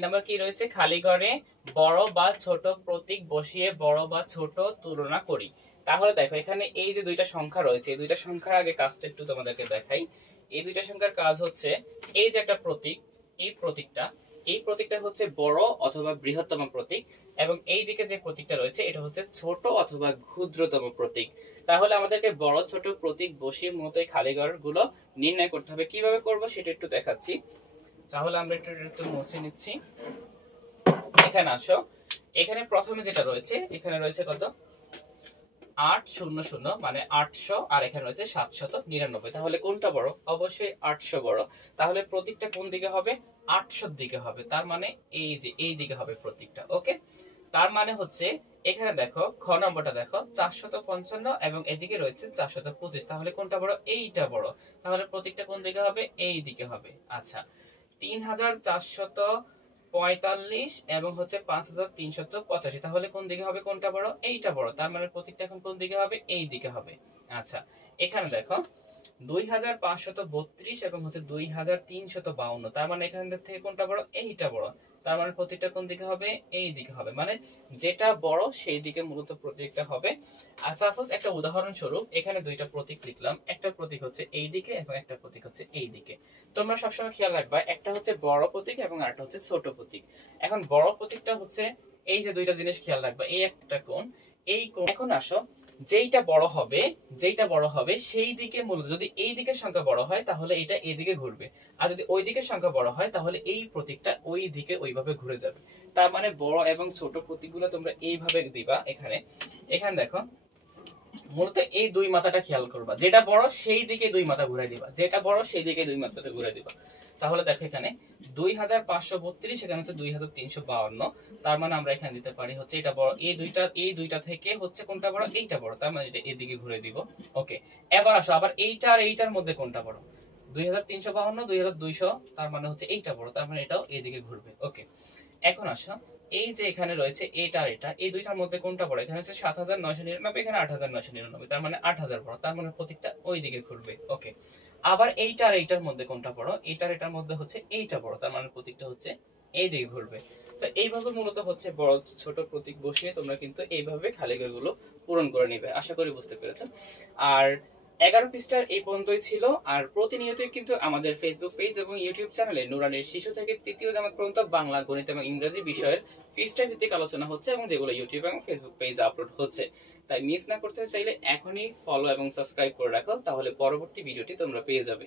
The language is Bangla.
নাম্বার কি রয়েছে, খালি ঘরে বড় বা ছোট প্রতীক বসিয়ে বড় বা ছোট তুলনা করি। তাহলে দেখো এখানে এই যে দুইটা সংখ্যা রয়েছে, এই দুইটা সংখ্যার আগে কাজটা একটু তোমাদেরকে দেখাই। এই দুইটা সংখ্যার কাজ হচ্ছে, এই যে একটা প্রতীক, এই প্রতীকটা হচ্ছে বড় অথবা বৃহত্তম প্রতীক, এবং এই দিকে যে প্রতীকটা রয়েছে এটা হচ্ছে ছোট অথবা ক্ষুদ্রতম প্রতীক। তাহলে আমাদেরকে বড় ছোট প্রতীক বসিয়ে মূলত এই খালি ঘরগুলো নির্ণয় করতে হবে। কিভাবে করব সেটা একটু দেখাচ্ছি। তাহলে আমরা একটু মুছে নিচ্ছি। এখানে আসো, এখানে প্রথমে যেটা রয়েছে, এখানে রয়েছে কত, 800 মানে 800, আর এখানে রয়েছে 799। তাহলে কোনটা বড়? অবশ্যই 800 বড়। তাহলে প্রতীকটা কোন দিকে হবে? 800 দিকে হবে। তার মানে এই যে এই দিকে হবে প্রতীকটা। ওকে, তার মানে হচ্ছে এখানে দেখো খ নম্বরটা দেখো 455 এবং এদিকে রয়েছে 425। তাহলে কোনটা বড়? এইটা বড়। তাহলে প্রতীকটা কোন দিকে হবে? এই দিকে হবে। আচ্ছা, 3445 এবং হচ্ছে 5385, তাহলে কোন দিকে হবে? কোনটা বড়? এইটা বড়। তার মানে প্রতীকটা এখন কোন দিকে হবে? এই দিকে হবে। আচ্ছা, এখানে দেখো 2532 এবং হচ্ছে 2352, তার মানে এখান থেকে কোনটা বড়? এইটা বড়। তার মানে প্রতীকটা কোন দিকে হবে? এই দিকে হবে। মানে যেটা বড় সেই দিকে মূলত প্রতীকটা হবে। আর সাপোজ একটা উদাহরণ স্বরূপ এখানে দুইটা প্রতীক লিখলাম, একটা প্রতীক হচ্ছে এই দিকে এবং একটা প্রতীক হচ্ছে এই দিকে। তোমরা সবসময় খেয়াল রাখবা, একটা হচ্ছে বড় প্রতীক এবং আরেকটা হচ্ছে ছোট প্রতীক। এখন বড় প্রতীকটা হচ্ছে এই যে দুইটা জিনিস খেয়াল রাখবা, এই একটা কোণ, এই কোণ। এখন আসো, যেইটা বড় হবে সেই দিকে মূলত, যদি এই দিকের সংখ্যা বড় হয় তাহলে এটা এদিকে ঘুরবে, আর যদি ওই দিকের সংখ্যা বড় হয় তাহলে এই প্রতীকটা ওই দিকে ওইভাবে ঘুরে যাবে। তার মানে বড় এবং ছোট প্রতীকগুলো তোমরা এইভাবে দিবা। এখানে এখানে দেখো মূলত এই দুই মাথাটা খেয়াল করবা, যেটা বড় সেই দিকে দুই মাথা ঘুরে দিবা, যেটা বড় সেই দিকে দুই মাথাটা ঘুরে দিবা। তাহলে দেখো এখানে 2532, এখানে হচ্ছে 2352। তার মানে আমরা এখানে দিতে পারি হচ্ছে এটা বড়, এই দুইটা থেকে হচ্ছে কোনটা বড়? এইটা বড়। তার মানে এটা এদিকে ঘুরে দিব। ওকে, এবার আসো, আবার এইটা আর এইটার মধ্যে কোনটা বড়? 2352, 2200, তার মানে হচ্ছে এইটা বড়। তার মানে এটাও এদিকে ঘুরবে। ওকে, এখন আসো, এই যে এখানে রয়েছে এটা আর এটা, এই দুইটার মধ্যে কোনটা বড়? এখানে হচ্ছে 7999, এখানে 8999, তার মানে 8000 বড়। তার মানে প্রতীকটা ওই দিকে ঘুরবে। ওকে, আবার এইটা আর এইটার মধ্যে কোনটা বড়? এইটার এটার মধ্যে হচ্ছে এইটা বড়। তার মানে প্রতীকটা হচ্ছে এই দিকে ঘুরবে। তো এইভাবে মূলত হচ্ছে বড় ছোট প্রতীক বসিয়ে তোমরা কিন্তু এইভাবে খালি ঘরগুলো পূরণ করে নিবে। আশা করি বুঝতে পেরেছো। আর 11 পৃষ্ঠার এই পর্যন্তই ছিল। আর প্রতিনিয়তই কিন্তু আমাদের ফেসবুক পেজ এবং ইউটিউব চ্যানেলে নুরানির শিশু থেকে তৃতীয় জামাত পর্যন্ত বাংলা, গণিত এবং ইংরেজি বিষয়ের পৃষ্ঠা ভিত্তিক আলোচনা হচ্ছে, এবং যেগুলো ইউটিউব এবং ফেসবুক পেজে আপলোড হচ্ছে। তাই মিস না করতে চাইলে এখনই ফলো এবং সাবস্ক্রাইব করে রাখো, তাহলে পরবর্তী ভিডিওটি তোমরা পেয়ে যাবে।